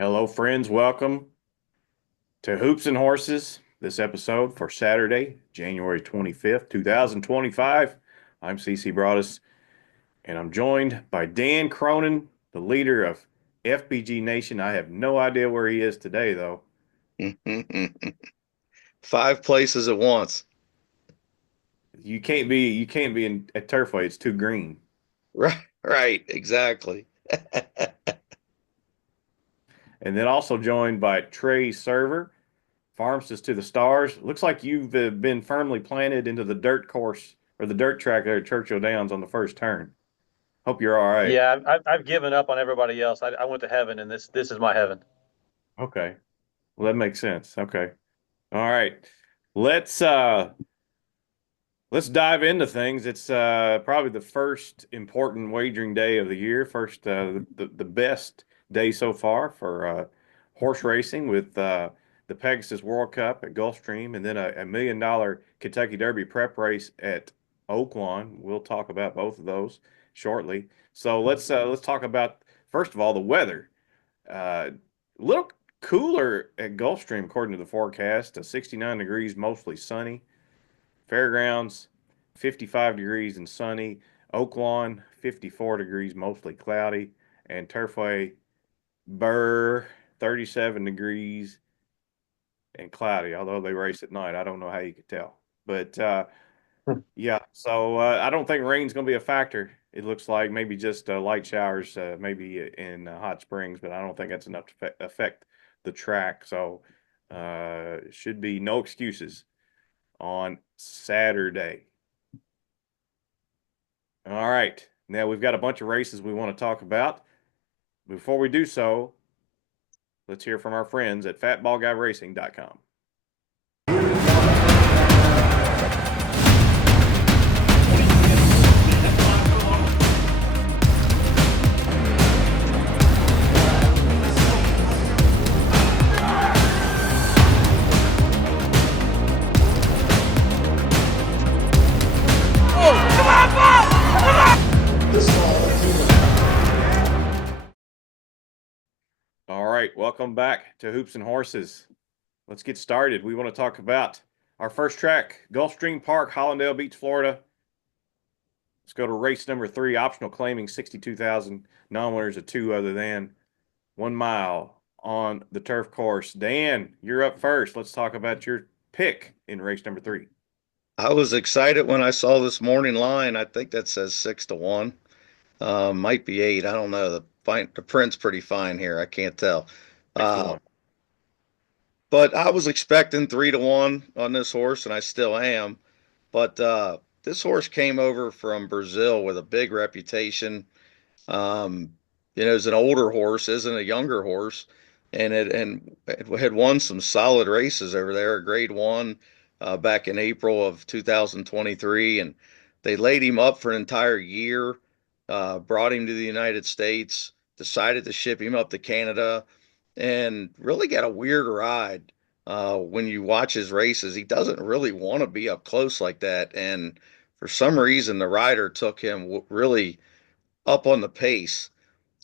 Hello, friends. Welcome to Hoops and Horses. This episode for Saturday, January 25th, 2025. I'm CC Broaddus, and I'm joined by Dan Cronin, the leader of FBG Nation. I have no idea where he is today, though. 5 places at once. You can't be at Turfway. It's too green. Right, exactly. And then also joined by Trey Server, Pharmacist to the Stars. Looks like you've been firmly planted into the dirt course or the dirt track there at Churchill Downs on the first turn. Hope you're all right. Yeah, I've given up on everybody else. I went to heaven, and this is my heaven. Okay. Well, that makes sense. Okay. All right. Let's uh let's dive into things. It's probably the first important wagering day of the year. First the best day so far for horse racing with the Pegasus World Cup at Gulfstream and then a $1 million Kentucky Derby prep race at Oaklawn. We'll talk about both of those shortly. So let's talk about first of all the weather. A little cooler at Gulfstream according to the forecast. 69 degrees, mostly sunny. Fairgrounds, 55 degrees and sunny. Oaklawn, 54 degrees, mostly cloudy. And Turfway, 37 degrees and cloudy. Although they race at night, I don't know how you could tell. But yeah, so I don't think rain's going to be a factor. It looks like maybe just light showers, maybe in Hot Springs, but I don't think that's enough to affect the track. So should be no excuses on Saturday. All right. Now we've got a bunch of races we want to talk about. Before we do so, let's hear from our friends at fatballguyracing.com. All right, welcome back to Hoops and Horses. Let's get started. We want to talk about our first track, Gulfstream Park, Hollandale Beach, Florida. Let's go to race number 3, optional claiming 62,000, non-winners of 2 other than 1 mile on the turf course. Dan, you're up first. Let's talk about your pick in race number 3. I was excited when I saw this morning line. I think that says 6-1. Might be 8. I don't know. The print's pretty fine here. I can't tell. 6 to Uh, 1. but I was expecting 3-1 on this horse, and I still am. But this horse came over from Brazil with a big reputation. Um, it's an older horse, isn't a younger horse, and it had won some solid races over there. Grade One back in April of 2023, and they laid him up for an entire year. Brought him to the United States, decided to ship him up to Canada, and really got a weird ride. When you watch his races, he doesn't really want to be up close like that, and for some reason, the rider took him really up on the pace.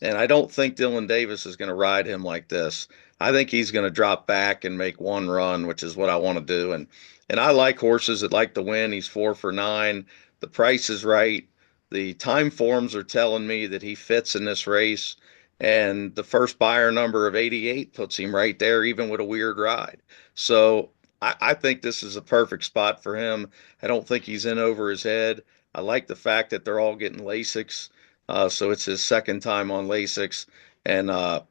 And I don't think Dylan Davis is going to ride him like this. I think he's going to drop back and make one run, which is what I want to do. And I like horses that like to win. He's 4 for 9. The price is right. The time forms are telling me that he fits in this race. And the first buyer number of 88 puts him right there, even with a weird ride. So I think this is a perfect spot for him. I don't think he's in over his head. I like the fact that they're all getting Lasix. So it's his second time on Lasix. And, I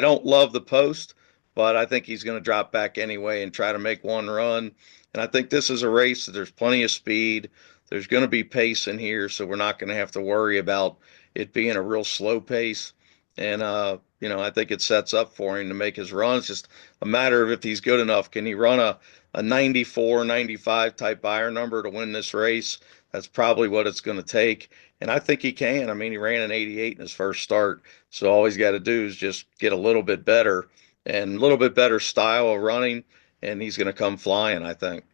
don't love the post, but I think he's going to drop back anyway and try to make one run. And I think this is a race that there's plenty of speed. There's going to be pace in here, so we're not going to have to worry about it being a real slow pace. And, I think it sets up for him to make his run. It's just a matter of if he's good enough. Can he run a 94, 95 type buyer number to win this race? That's probably what it's going to take. And I think he can. I mean, he ran an 88 in his first start. So all he's got to do is just get a little bit better and a little bit better style of running, and he's going to come flying, I think.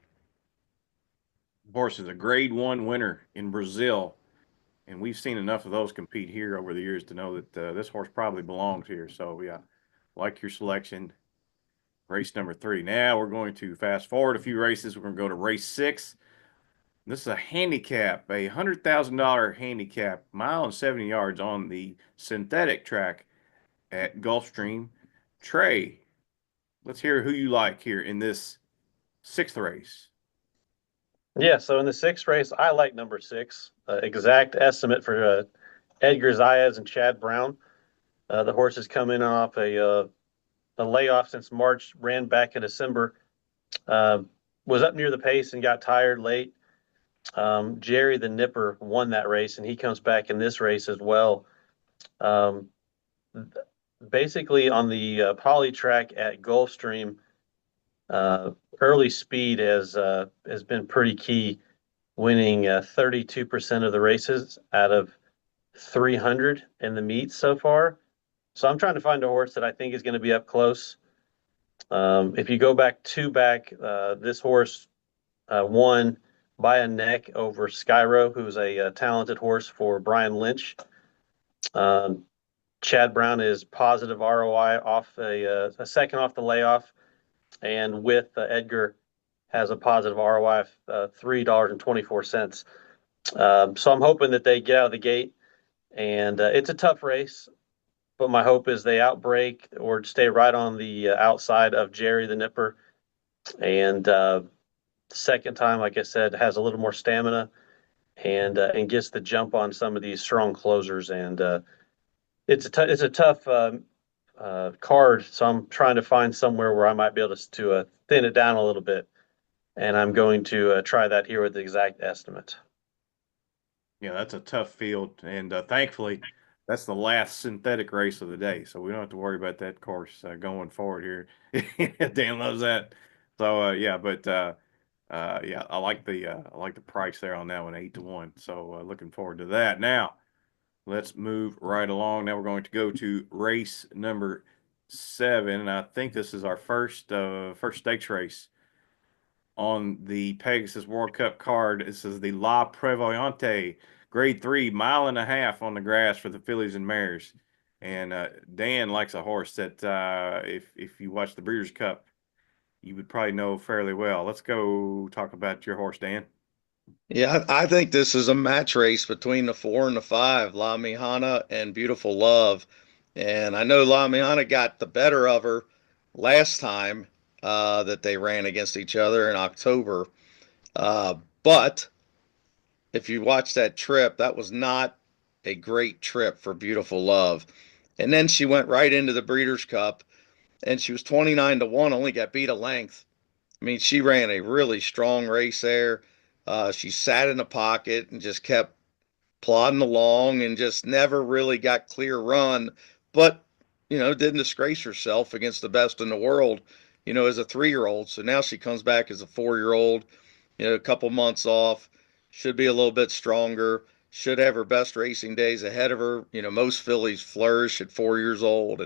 Horse is a grade 1 winner in Brazil. And we've seen enough of those compete here over the years to know that this horse probably belongs here. So, yeah, Like your selection. Race number 3. Now we're going to fast forward a few races. We're going to go to race 6. This is a handicap, a $100,000 handicap, mile and 70 yards on the synthetic track at Gulfstream. Trey, let's hear who you like here in this 6th race. Yeah, so in the 6th race, I like number 6. Exact estimate for Edgar Zayas and Chad Brown. The horse is coming off a layoff since March, ran back in December, was up near the pace and got tired late. Jerry the Nipper won that race, and he comes back in this race as well. Basically, on the poly track at Gulfstream, early speed has been pretty key, winning 32% of the races out of 300 in the meet so far. So I'm trying to find a horse that I think is going to be up close. If you go back, this horse won by a neck over Skyro, who's a talented horse for Brian Lynch. Chad Brown is positive ROI off a second off the layoff, and with Edgar has a positive ROI of $3.24. So I'm hoping that they get out of the gate, and it's a tough race, but my hope is they outbreak or stay right on the outside of Jerry the Nipper. And second time, like I said, has a little more stamina and gets the jump on some of these strong closers. And it's a tough card, so I'm trying to find somewhere where I might be able to thin it down a little bit. And I'm going to try that here with the exact estimate. Yeah, that's a tough field, and thankfully, that's the last synthetic race of the day, so we don't have to worry about that course going forward here. Dan loves that. So yeah, but yeah, I like the price there on that one, 8-1. So looking forward to that. Now, let's move right along. Now we're going to go to race number 7, and I think this is our first stakes race on the Pegasus World Cup card. This is the La Prevoyante, grade 3, mile and a half on the grass for the fillies and mares. And Dan likes a horse that if you watch the Breeders' Cup, you would probably know fairly well. Let's go talk about your horse, Dan. Yeah, I think this is a match race between the 4 and the 5, La Mihana and Beautiful Love. And I know La Mihana got the better of her last time that they ran against each other in October. Uh, but if you watch that trip, that was not a great trip for Beautiful Love. And then she went right into the Breeders' Cup, and she was 29-1, only got beat a length. I mean, she ran a really strong race there. She sat in the pocket and just kept plodding along and just never really got clear run, but didn't disgrace herself against the best in the world, as a 3-year-old. So now she comes back as a 4-year-old, a couple months off, should be a little bit stronger, should have her best racing days ahead of her. Most fillies flourish at 4 years old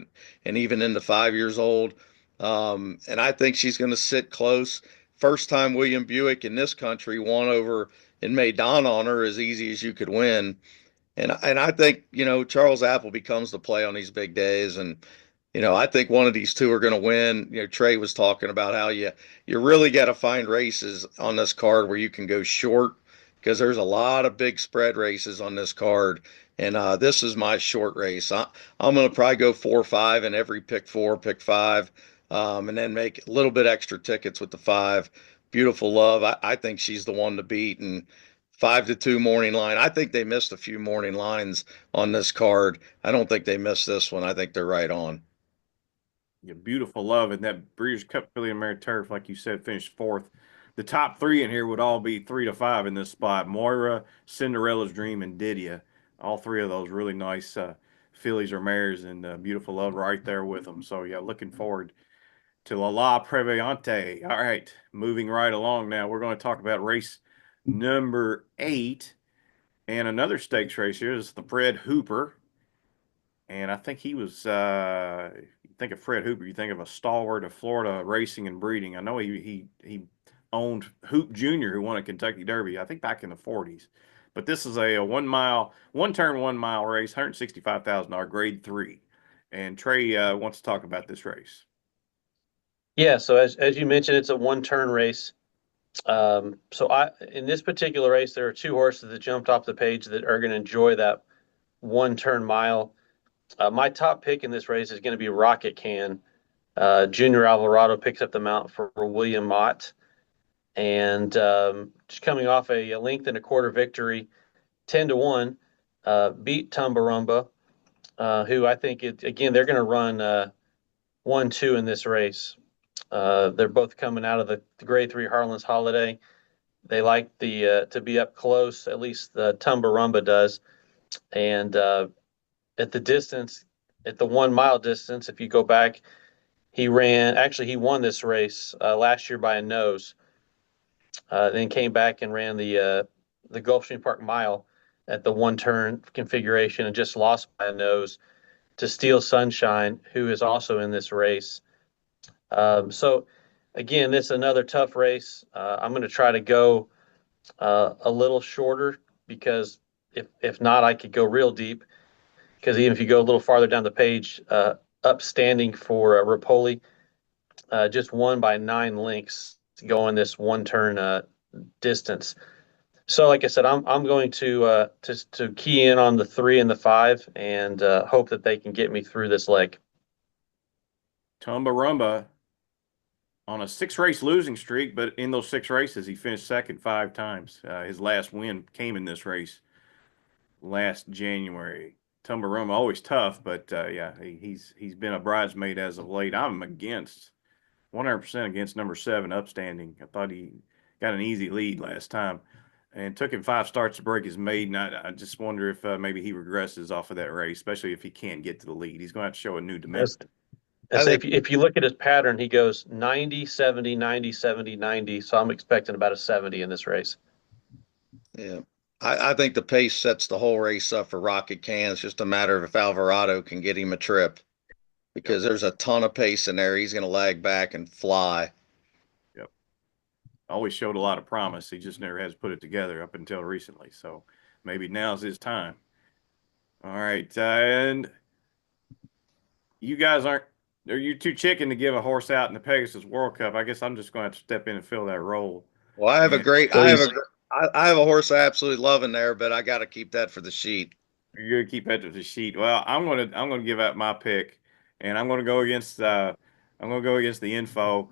and even into 5 years old. And I think she's going to sit close. First time William Buick in this country won over and made dawn on her as easy as you could win. And I think, Charles Apple becomes the play on these big days. And, I think one of these two are going to win. Trey was talking about how you really got to find races on this card where you can go short, because there's a lot of big spread races on this card. And this is my short race. I'm going to probably go 4 or 5 in every pick 4, pick 5, and then make a little bit extra tickets with the 5. Beautiful Love, I think she's the one to beat. And 5-2 morning line. I think they missed a few morning lines on this card. I don't think they missed this one. I think they're right on. Yeah, Beautiful Love, and that Breeders' Cup filly and mare turf, like you said, finished 4th. The top 3 in here would all be 3-5 in this spot. Moira, Cinderella's Dream, and Didia. All 3 of those really nice fillies or mares, and Beautiful Love right there with them. So yeah, looking forward to La Previante. All right, moving right along now. We're going to talk about race number 8 and another stakes race here. This is the Fred Hooper. And I think he was, you think of Fred Hooper, you think of a stalwart of Florida racing and breeding. I know he owned Hoop Jr., who won a Kentucky Derby, I think back in the 40s. But this is a 1 turn 1 mile race, $165,000 grade 3. And Trey wants to talk about this race. Yeah, so as you mentioned, it's a one-turn race. So in this particular race, there are two horses that jumped off the page that are going to enjoy that one-turn mile. My top pick in this race is going to be Rocket Can. Junior Alvarado picks up the mount for William Mott, and just coming off a length and a quarter victory, 10-1, beat Tumbarumba, who I think again they're going to run 1-2 in this race. They're both coming out of the Grade 3 Harlan's Holiday. They like to be up close, at least the Tumbarumba does. And at the distance, at the 1 mile distance, if you go back, he won this race last year by a nose. Then came back and ran the Gulfstream Park Mile at the one turn configuration and just lost by a nose to Steel Sunshine, who is also in this race. So again, this is another tough race. I'm going to try to go a little shorter because if not, I could go real deep. Because even if you go a little farther down the page, upstanding for Rapoli, just won by 9 lengths to go in this one turn distance. So, like I said, I'm going to key in on the 3 and the 5 and hope that they can get me through this leg. Tumbarumba on a 6-race losing streak, but in those 6 races, he finished second 5 times. His last win came in this race last January. Tumbarumba always tough, but yeah, he's been a bridesmaid as of late. I'm against 100% against number 7, Upstanding. I thought he got an easy lead last time, and took him 5 starts to break his maiden. I just wonder if maybe he regresses off of that race, especially if he can't get to the lead. He's going to have to show a new dimension. I say if you look at his pattern, he goes 90, 70, 90, 70, 90. So I'm expecting about a 70 in this race. Yeah. I think the pace sets the whole race up for Rocket Can. It's just a matter of if Alvarado can get him a trip, because there's a ton of pace in there. He's going to lag back and fly. Yep. Always showed a lot of promise. He just never has put it together up until recently. So maybe now's his time. All right. And you guys are you too chicken to give a horse out in the Pegasus World Cup? I guess I'm just going to have to step in and fill that role. Well, I have And I have a horse I absolutely love in there, but I got to keep that for the sheet. you're gonna keep that to the sheet. Well, I'm gonna give out my pick, and I'm gonna go against the info.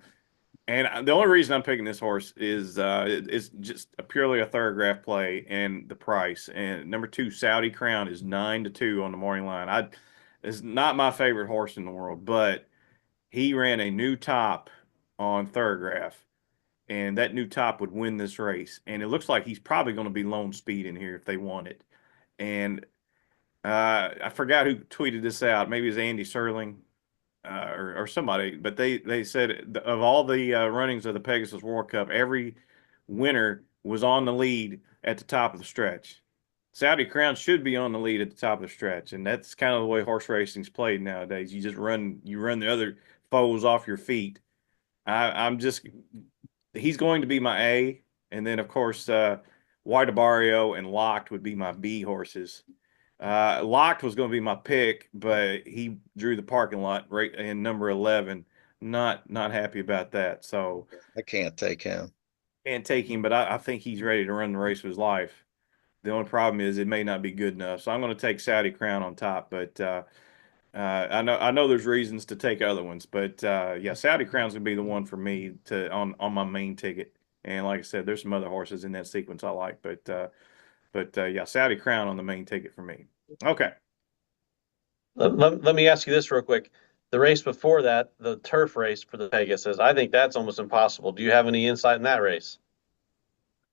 And the only reason I'm picking this horse is it's just purely a thoroughgraph play and the price. And number 2, Saudi Crown, is 9-2 on the morning line. It's not my favorite horse in the world, but he ran a new top on thoroughgraph, and that new top would win this race. And it looks like he's probably going to be lone speed in here if they want it. And I forgot who tweeted this out. Maybe it was Andy Serling. Or somebody, but they said of all the runnings of the Pegasus World Cup, every winner was on the lead at the top of the stretch. Saudi Crown should be on the lead at the top of the stretch, and that's kind of the way horse racing's played nowadays. You run the other foes off your feet. He's going to be my A, and then of course White Barrio and Locked would be my B horses. Locked was going to be my pick, but he drew the parking lot right in number 11. Not happy about that. So I can't take him. can't take him, but I think he's ready to run the race of his life. The only problem is it may not be good enough. So I'm going to take Saudi Crown on top, but I know there's reasons to take other ones, but yeah, Saudi Crown's going to be the one for me to on my main ticket. And like I said, there's some other horses in that sequence I like, but yeah, Saudi Crown on the main ticket for me. Okay. Let me ask you this real quick. The race before that, the turf race for the Pegasus, I think that's almost impossible. Do you have any insight in that race?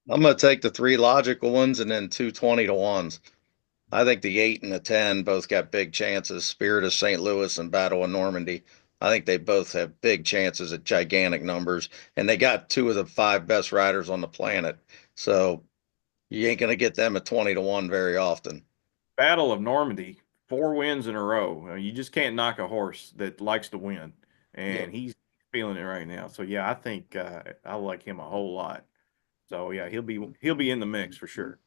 I'm going to take the 3 logical ones and then 2 20-1s. I think the 8 and the 10 both got big chances. Spirit of St. Louis and Battle of Normandy. I think they both have big chances at gigantic numbers, and they got 2 of the 5 best riders on the planet. So you ain't going to get them at 20-1 very often. Battle of Normandy, 4 wins in a row. You just can't knock a horse that likes to win, and he's feeling it right now. So yeah, I think I like him a whole lot. So yeah, he'll be in the mix for sure.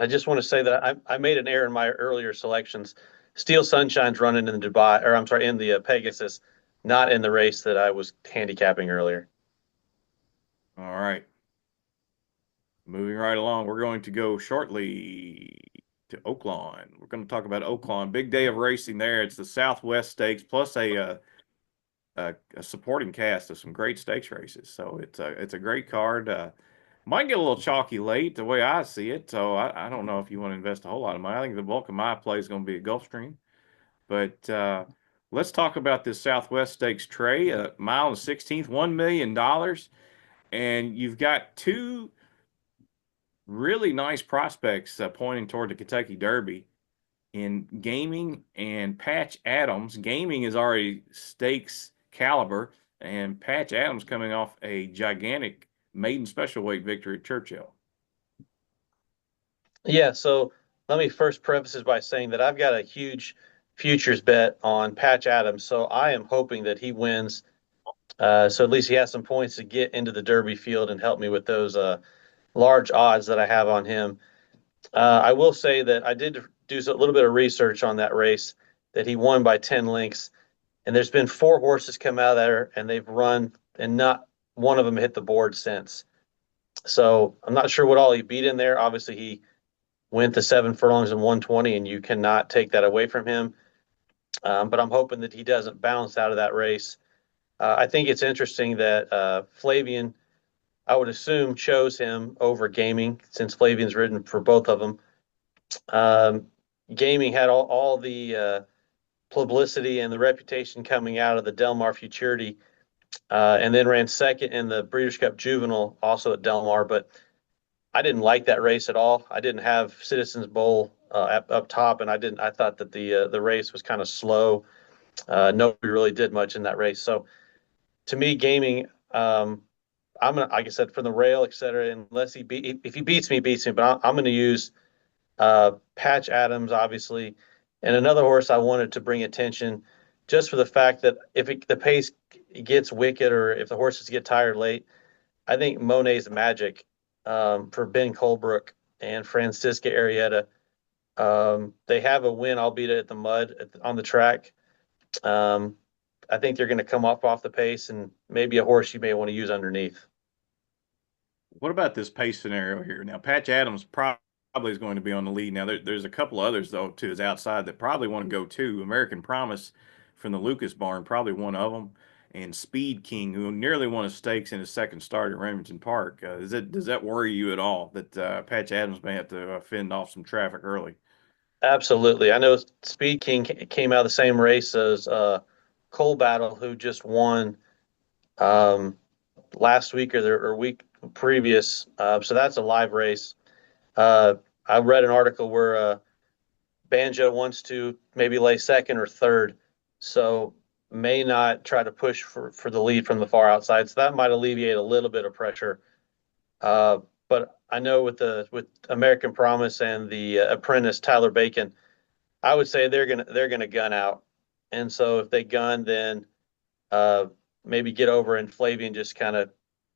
I just want to say that I made an error in my earlier selections. Steel Sunshine's running in the Dubai, or I'm sorry, in the Pegasus, not in the race that I was handicapping earlier. All right. Moving right along, we're going to go shortly to Oaklawn. We're going to talk about Oaklawn. Big day of racing there. It's the Southwest Stakes plus a supporting cast of some great stakes races. So it's a great card. Might get a little chalky late the way I see it. So I don't know if you want to invest a whole lot of money. I think the bulk of my play is going to be at Gulfstream. But let's talk about this Southwest Stakes, Trey. Mile and 16th, $1 million. And you've got two really nice prospects pointing toward the Kentucky Derby in Gaming and Patch Adams. Gaming is already stakes caliber, and Patch Adams coming off a gigantic maiden special weight victory at Churchill. Yeah, so let me first preface this by saying that I've got a huge futures bet on Patch Adams, so I am hoping that he wins. So at least he has some points to get into the Derby field and help me with those large odds that I have on him. I will say that I did do a little bit of research on that race, that he won by 10 lengths. And there's been 4 horses come out of there and they've run, and not one of them hit the board since. So I'm not sure what all he beat in there. Obviously, he went to 7 furlongs and 120, and you cannot take that away from him. But I'm hoping that he doesn't bounce out of that race. I think it's interesting that Flavian, I would assume, chose him over Gaming, since Flavian's ridden for both of them. Gaming had all the publicity and the reputation coming out of the Del Mar Futurity, and then ran second in the Breeders' Cup Juvenile, also at Del Mar. But I didn't like that race at all. I didn't have Citizens Bowl up top, and I thought that the race was kind of slow. Nobody really did much in that race. So to me, Gaming, I'm gonna, like I said, from the rail, et cetera. Unless if he beats me, beats me. But I'm gonna use Patch Adams, obviously, and another horse I wanted to bring attention, just for the fact that if the pace gets wicked, or if the horses get tired late, I think Monet's Magic, for Ben Colebrook and Francisca Arrieta. They have a win, albeit at the mud on the track. I think they're going to come off the pace, and maybe a horse you may want to use underneath. What about this pace scenario here? Now, Patch Adams probably is going to be on the lead. Now, there's a couple others, though, to his outside that probably want to go too. American Promise from the Lucas barn, probably one of them. And Speed King, who nearly won a stakes in his second start at Remington Park. Does that worry you at all that Patch Adams may have to fend off some traffic early? Absolutely. I know Speed King came out of the same race as Cole Battle, who just won last week or week previous. So that's a live race. I read an article where Banjo wants to maybe lay second or third, so may not try to push for the lead from the far outside. So that might alleviate a little bit of pressure. But I know with American Promise and the apprentice Tyler Bacon, I would say they're gonna gun out. And so if they gun, then maybe get over, and Flavian just kind of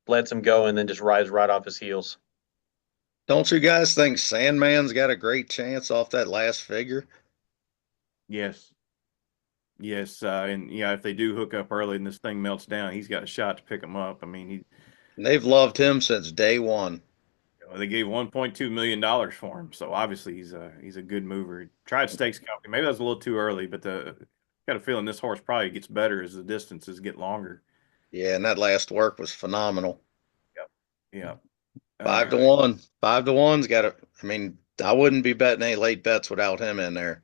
lets him go and then just rides right off his heels. Don't you guys think Sandman's got a great chance off that last figure? Yes. Yes. And yeah, if they do hook up early and this thing melts down, he's got a shot to pick him up. I mean, They've loved him since day one. they gave $1.2 million for him, so obviously he's a good mover. He tried Stakes Company. Maybe that was a little too early, but got a feeling this horse probably gets better as the distances get longer. Yeah, and that last work was phenomenal. Yeah. 5-1. 5-1's got a. I mean, I wouldn't be betting any late bets without him in there.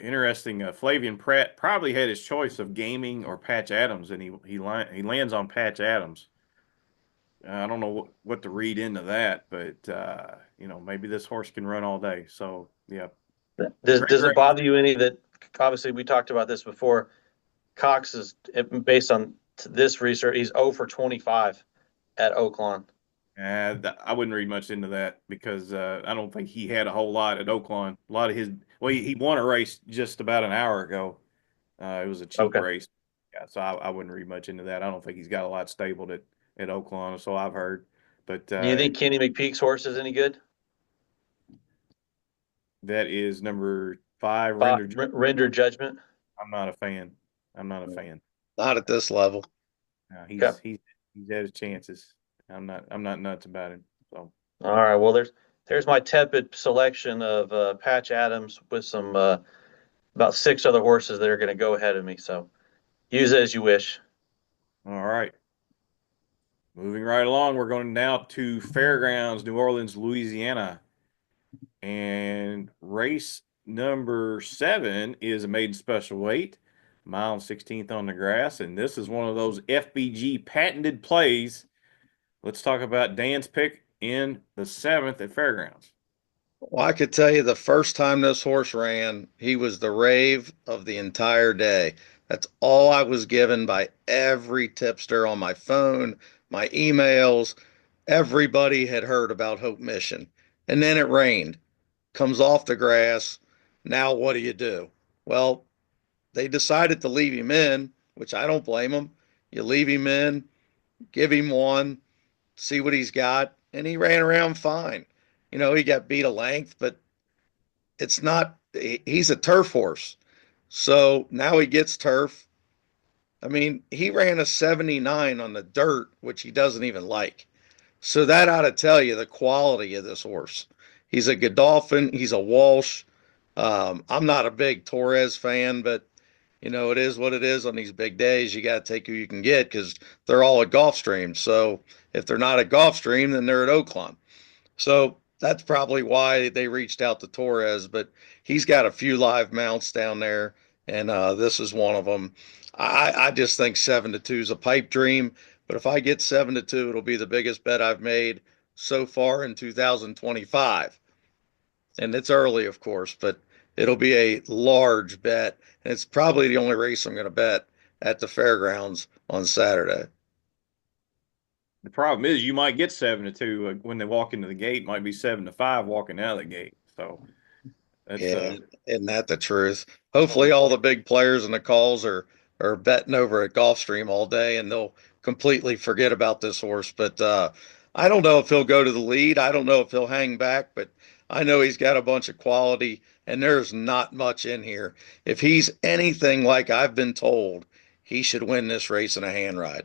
Interesting. Flavian Pratt probably had his choice of Gaming or Patch Adams, and he lands on Patch Adams. I don't know what to read into that, but maybe this horse can run all day. So yeah. Does it bother you any that, obviously we talked about this before, Cox is, based on this research, he's 0 for 25 at Oaklawn? I wouldn't read much into that because I don't think he had a whole lot at Oaklawn. A lot of he won a race just about an hour ago. It was a cheap race. Yeah, so I wouldn't read much into that. I don't think he's got a lot stabled at Oaklawn, so I've heard. But do you think Kenny McPeak's horse is any good? That is number 5, Five, Render. Render Judgment. I'm not a fan. I'm not a fan. Not at this level. No, Okay. he's had his chances. I'm not nuts about him. So All right. Well, there's my tepid selection of Patch Adams with some about 6 other horses that are going to go ahead of me. So use it as you wish. all right. Moving right along, we're going now to Fairgrounds, New Orleans, Louisiana. And race number 7 is a maiden special weight, mile and 16th on the grass. And this is one of those FBG patented plays. Let's talk about Dan's pick in the 7th at Fairgrounds. Well, I could tell you the first time this horse ran, he was the rave of the entire day. That's all I was given by every tipster on my phone, my emails. Everybody had heard about Hope Mission. And then it rained, comes off the grass. Now what do you do? Well, they decided to leave him in, which I don't blame them. You leave him in, give him one, see what he's got, and he ran around fine. You know, he got beat a length, but it's not, he's a turf horse. So now he gets turf. I mean, he ran a 79 on the dirt, which he doesn't even like. So that ought to tell you the quality of this horse. He's a Godolphin, he's a Walsh. I'm not a big Torres fan, but you know, it is what it is on these big days. You got to take who you can get because they're all at Gulfstream. So if they're not at Gulfstream, then they're at Oaklawn. So that's probably why they reached out to Torres, but he's got a few live mounts down there, and this is one of them. I just think 7-2 is a pipe dream, but if I get 7-2, it'll be the biggest bet I've made so far in 2025. And it's early, of course, but it'll be a large bet, and it's probably the only race I'm going to bet at the fairgrounds on Saturday. The problem is you might get 7-2 when they walk into the gate. Might be 7-5 walking out of the gate. So that's Yeah, isn't that the truth? Hopefully, all the big players and the calls are betting over at Gulfstream all day, and they'll completely forget about this horse. But I don't know if he'll go to the lead. I don't know if he'll hang back, but I know he's got a bunch of quality, and there's not much in here. If he's anything like I've been told, he should win this race in a hand ride.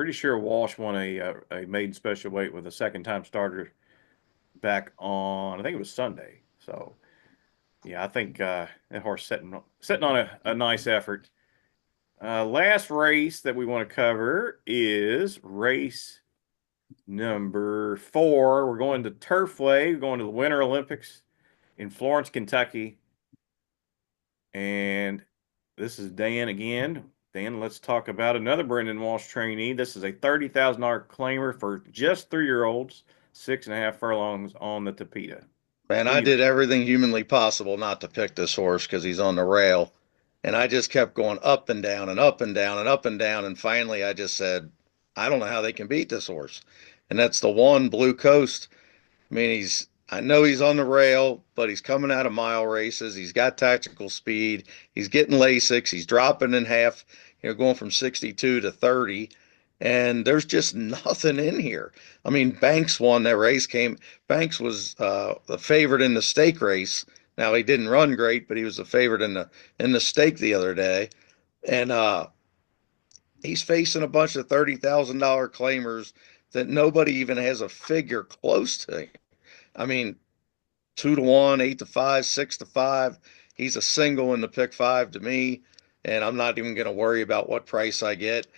pretty sure Walsh won a maiden special weight with a second time starter back on I think it was Sunday. So yeah, I think that horse setting on a nice effort. Last race that we want to cover is race number 4. We're going to Turfway. We're going to the Winter Olympics in Florence, Kentucky. And this is Dan again. Dan, let's talk about another Brendan Walsh trainee. This is a $30,000 claimer for just 3-year-olds, 6.5 furlongs on the Tapeta. Man, I did everything humanly possible not to pick this horse because he's on the rail. And I just kept going up and down and up and down and up and down. And finally, I just said, I don't know how they can beat this horse. And that's the one Blue Coast. I mean, I know he's on the rail, but he's coming out of mile races. He's got tactical speed. He's getting Lasix. He's dropping in half, going from 62 to 30. And there's just nothing in here. I mean, Banks won that race. Banks was the favorite in the stake race. Now he didn't run great, but he was the favorite in the stake the other day. And he's facing a bunch of $30,000 claimers that nobody even has a figure close to. I mean, 2-1, 8-5, 6-5. He's a single in the pick 5 to me, and I'm not even going to worry about what price I get.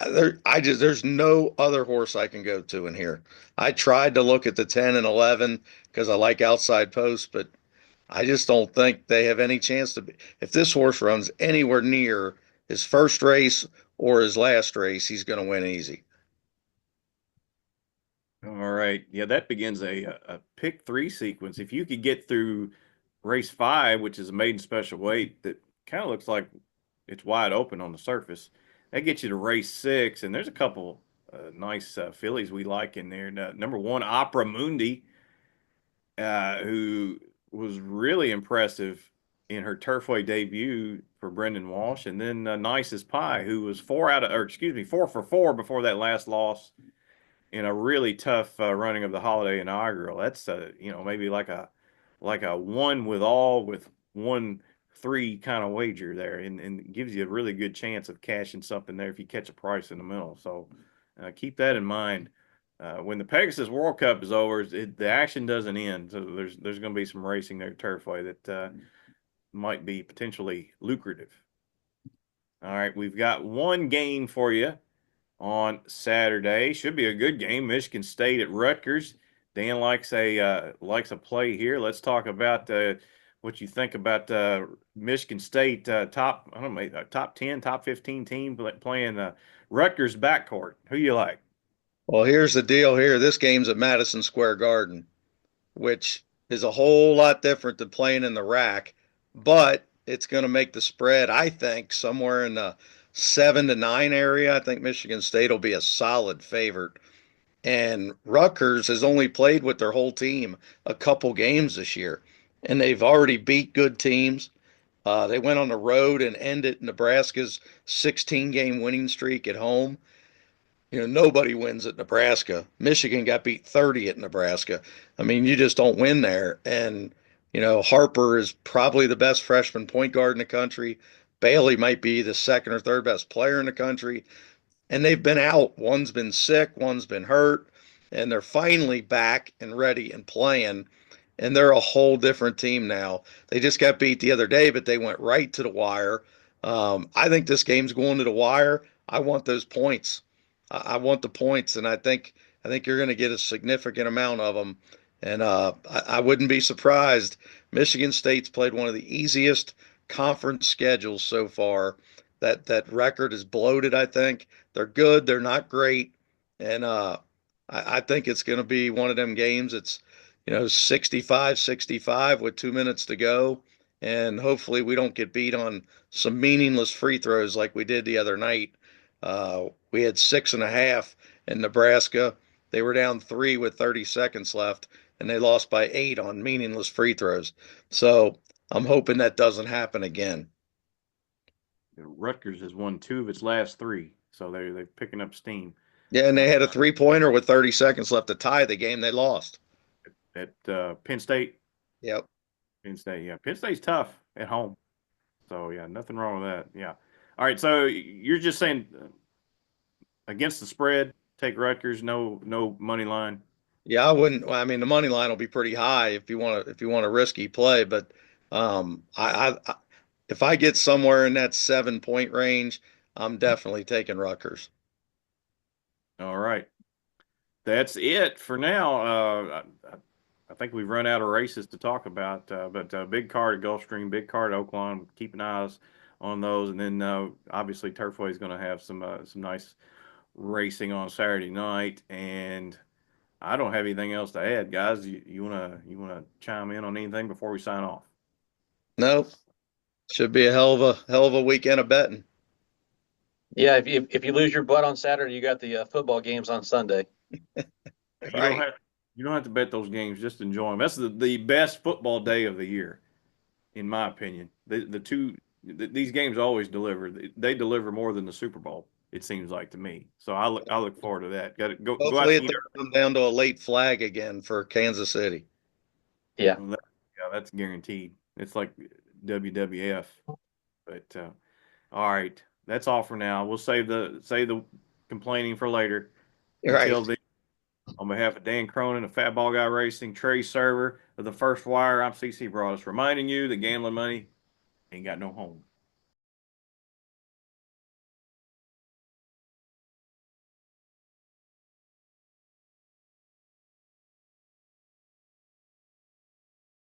There's no other horse I can go to in here. I tried to look at the 10 and 11 because I like outside posts, but I just don't think they have any chance to be. If this horse runs anywhere near his first race or his last race, he's going to win easy. All right. Yeah, that begins a pick 3 sequence. If you could get through race 5, which is a maiden special weight that kind of looks like it's wide open on the surface, that gets you to race 6. And there's a couple nice fillies we like in there. Number 1, Opera Mundi, who was really impressive in her Turfway debut for Brendan Walsh. And then Nicest Pie, who was 4 for 4 before that last loss in a really tough running of the Holiday Inaugural. That's maybe like a like a 1-3 kind of wager there, and it gives you a really good chance of cashing something there if you catch a price in the middle. So keep that in mind. When the Pegasus World Cup is over, the action doesn't end. So there's going to be some racing there at Turfway that might be potentially lucrative. All right, we've got one game for you on Saturday. Should be a good game. Michigan State at Rutgers. Dan likes a play here. Let's talk about what you think about Michigan State top, I don't know, top 10, top 15 team playing Rutgers backcourt. Who you like? Well, here's the deal here. This game's at Madison Square Garden, which is a whole lot different than playing in the rack, but it's going to make the spread, I think, somewhere in the 7 to 9 area. I think Michigan State will be a solid favorite. And Rutgers has only played with their whole team a couple games this year, and they've already beat good teams. They went on the road and ended Nebraska's 16-game winning streak at home. Nobody wins at Nebraska. Michigan got beat 30 at Nebraska. I mean, you just don't win there. And, Harper is probably the best freshman point guard in the country. Bailey might be the second or third best player in the country. And they've been out. One's been sick, one's been hurt, and they're finally back and ready and playing. And they're a whole different team now. They just got beat the other day, but they went right to the wire. I think this game's going to the wire. I want those points. I want the points, and I think you're going to get a significant amount of them. And I wouldn't be surprised. Michigan State's played one of the easiest conference schedules so far. That record is bloated. I think they're good. They're not great, and I think it's going to be one of them games. It's 65-65 with 2 minutes to go, and hopefully we don't get beat on some meaningless free throws like we did the other night. We had 6.5 in Nebraska. They were down 3 with 30 seconds left, and they lost by 8 on meaningless free throws. So I'm hoping that doesn't happen again. Rutgers has won 2 of its last 3, so they're picking up steam. Yeah, and they had a 3-pointer with 30 seconds left to tie the game. They lost. At Penn State. Yep. Penn State, yeah. Penn State's tough at home. So, yeah, nothing wrong with that. Yeah. All right, so you're just saying against the spread, take Rutgers, no money line. Yeah, I wouldn't. I mean, the money line will be pretty high if you want a risky play, but I if I get somewhere in that 7-point range, I'm definitely taking Rutgers. All right. That's it for now. I think we've run out of races to talk about, but big card at Gulfstream, big card at Oaklawn. Keep an eye on those, and then obviously Turfway is going to have some nice racing on Saturday night. And I don't have anything else to add, guys. You wanna chime in on anything before we sign off? Nope. Should be a hell of a weekend of betting. Yeah, if you lose your butt on Saturday, you got the football games on Sunday. Right. You don't have to bet those games. Just enjoy them. That's the best football day of the year, in my opinion. These games always deliver. They deliver more than the Super Bowl. It seems like to me. So I look forward to that. Got to go out. Hopefully it doesn't come down to a late flag again for Kansas City. Yeah. Well, yeah, that's guaranteed. It's like WWF. But all right, that's all for now. We'll save the complaining for later. Until Right. then, on behalf of Dan Cronin of Fat Ball Guy Racing, Trey Server of the First Wire, I'm CC Broaddus, reminding you that gambling money ain't got no home.